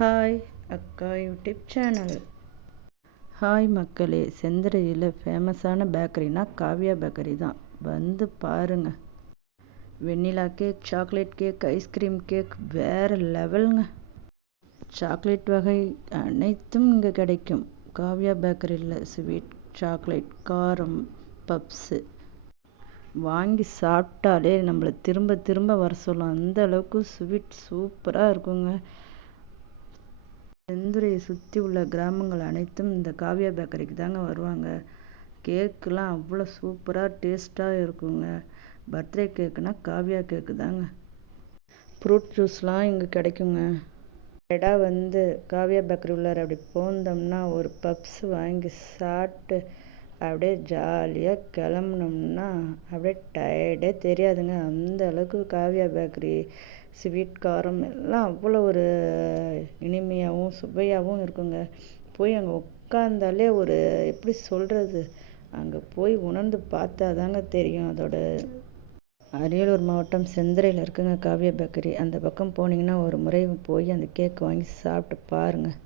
Hi அக்கா YouTube channel. Hi மக்களே செந்தரையில் ஃபேமஸான பேக்கரினா காவ்யா பேக்கரி தான். வந்து பாருங்கள் vanilla cake chocolate cake ice cream cake வேறு லெவலுங்க சாக்லேட் வகை அனைத்தும் இங்கே கிடைக்கும். காவ்யா பேக்கரியில் ஸ்வீட் சாக்லேட் காரம் பப்ஸு வாங்கி சாப்பிட்டாலே நம்மளை திரும்ப திரும்ப வர சொல்லும். அந்த அளவுக்கு ஸ்வீட் சூப்பராக இருக்குங்க. செந்துறையை சுற்றி உள்ள கிராமங்கள் அனைத்தும் இந்த காவியா பேக்கரிக்கு தாங்க வருவாங்க. கேக்குலாம் அவ்வளோ சூப்பராக டேஸ்ட்டாக இருக்குங்க. பர்த்டே கேக்குனா காவியா கேக்கு தாங்க. ஃப்ரூட் ஜூஸ்லாம் இங்கே கிடைக்குங்க. இடம் வந்து காவியா பேக்கரி உள்ளார் அப்படி போந்தோம்னா ஒரு பப்ஸ் வாங்கி சாப்பிட்டு அப்படியே ஜாலியாக கிளம்புனோம்னா அப்படியே டயர்டே தெரியாதுங்க. அந்த அளவுக்கு காவியா பேக்கரி ஸ்வீட் காரம் எல்லாம் அவ்வளோ ஒரு இனிமையாகவும் சுவையாகவும் இருக்குங்க. போய் அங்கே உட்காந்தாலே ஒரு எப்படி சொல்கிறது அங்கே போய் உணர்ந்து பார்த்தா தாங்க தெரியும். அதோட அரியலூர் மாவட்டம் செந்துறையில் இருக்குங்க காவியா பேக்கரி அந்த பக்கம் போனீங்கன்னா ஒரு முறை போய் அந்த கேக் வாங்கி சாப்பிட்டு பாருங்கள்